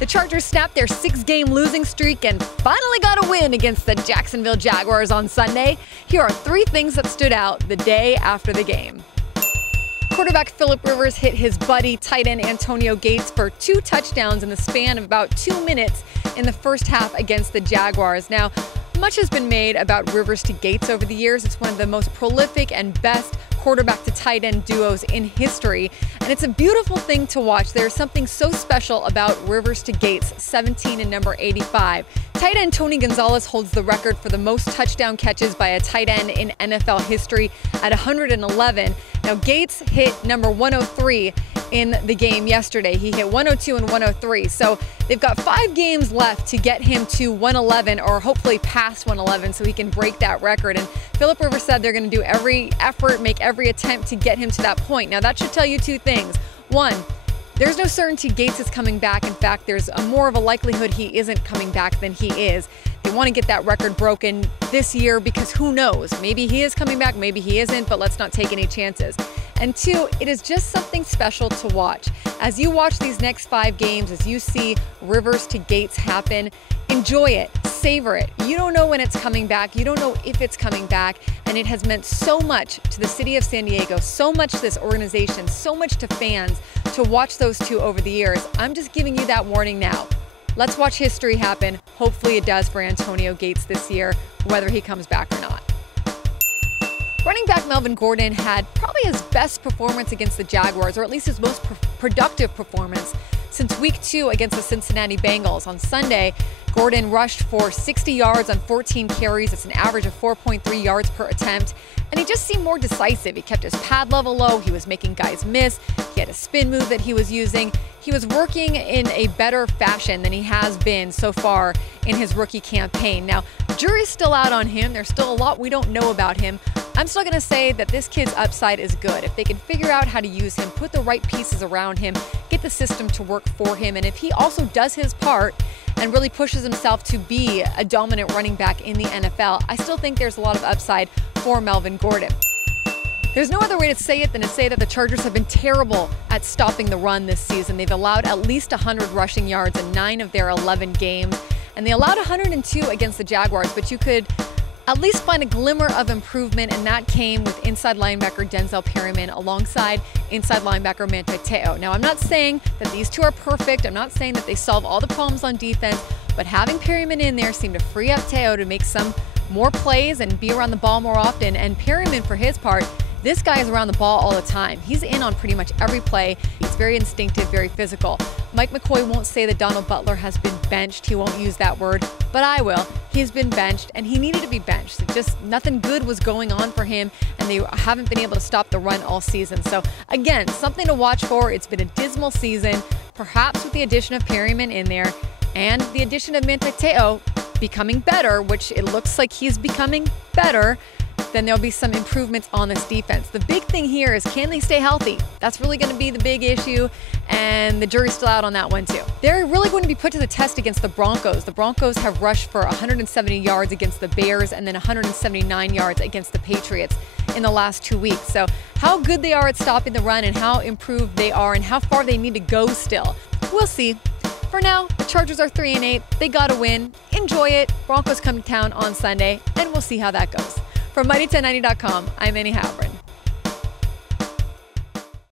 The Chargers snapped their 6-game losing streak and finally got a win against the Jacksonville Jaguars on Sunday. Here are 3 things that stood out the day after the game. Quarterback Philip Rivers hit his buddy tight end Antonio Gates for 2 touchdowns in the span of about 2 minutes in the first half against the Jaguars. Now, much has been made about Rivers to Gates over the years. It's one of the most prolific and best quarterback to tight end duos in history. And it's a beautiful thing to watch. There's something so special about Rivers to Gates, 17 and number 85. Tight end Tony Gonzalez holds the record for the most touchdown catches by a tight end in NFL history at 111. Now Gates hit number 103 in the game yesterday. He hit 102 and 103. So they've got 5 games left to get him to 111 or hopefully past 111 so he can break that record. And Philip Rivers said they're going to do every effort, make every attempt to get him to that point. Now that should tell you 2 things. 1, there's no certainty Gates is coming back. In fact, there's more of a likelihood he isn't coming back than he is. They want to get that record broken this year because who knows? Maybe he is coming back, maybe he isn't, but let's not take any chances. And 2, it is just something special to watch. As you watch these next 5 games, as you see Rivers to Gates happen, enjoy it, savor it. You don't know when it's coming back. You don't know if it's coming back. And it has meant so much to the city of San Diego, so much to this organization, so much to fans to watch those 2 over the years. I'm just giving you that warning now. Let's watch history happen. Hopefully it does for Antonio Gates this year, whether he comes back or not. Running back Melvin Gordon had probably his best performance against the Jaguars, or at least his most productive performance since week 2 against the Cincinnati Bengals. On Sunday, Gordon rushed for 60 yards on 14 carries. It's an average of 4.3 yards per attempt. And he just seemed more decisive. He kept his pad level low. He was making guys miss. He had a spin move that he was using. He was working in a better fashion than he has been so far in his rookie campaign. Now, jury's still out on him. There's still a lot we don't know about him. I'm still going to say that this kid's upside is good. If they can figure out how to use him, put the right pieces around him, get the system to work for him, and if he also does his part and really pushes himself to be a dominant running back in the NFL, I still think there's a lot of upside for Melvin Gordon. There's no other way to say it than to say that the Chargers have been terrible at stopping the run this season. They've allowed at least 100 rushing yards in 9 of their 11 games, and they allowed 102 against the Jaguars, but you could at least find a glimmer of improvement, and that came with inside linebacker Denzel Perryman alongside inside linebacker Manti Te'o. Now, I'm not saying that these 2 are perfect. I'm not saying that they solve all the problems on defense, but having Perryman in there seemed to free up Te'o to make some more plays and be around the ball more often. And Perryman, for his part, this guy is around the ball all the time. He's in on pretty much every play. He's very instinctive, very physical. Mike McCoy won't say that Donald Butler has been benched. He won't use that word, but I will. He's been benched, and he needed to be benched. Just nothing good was going on for him, and they haven't been able to stop the run all season. So again, something to watch for. It's been a dismal season, perhaps with the addition of Perryman in there and the addition of Manti Te'o becoming better, which it looks like he's becoming better. Then there'll be some improvements on this defense. The big thing here is, can they stay healthy? That's really going to be the big issue, and the jury's still out on that one too. They're really going to be put to the test against the Broncos. The Broncos have rushed for 170 yards against the Bears and then 179 yards against the Patriots in the last 2 weeks. So how good they are at stopping the run and how improved they are and how far they need to go still, we'll see. For now, the Chargers are 3-8. They got a win. Enjoy it. Broncos come to town on Sunday, and we'll see how that goes. From Mighty1090.com, I'm Annie Havrin.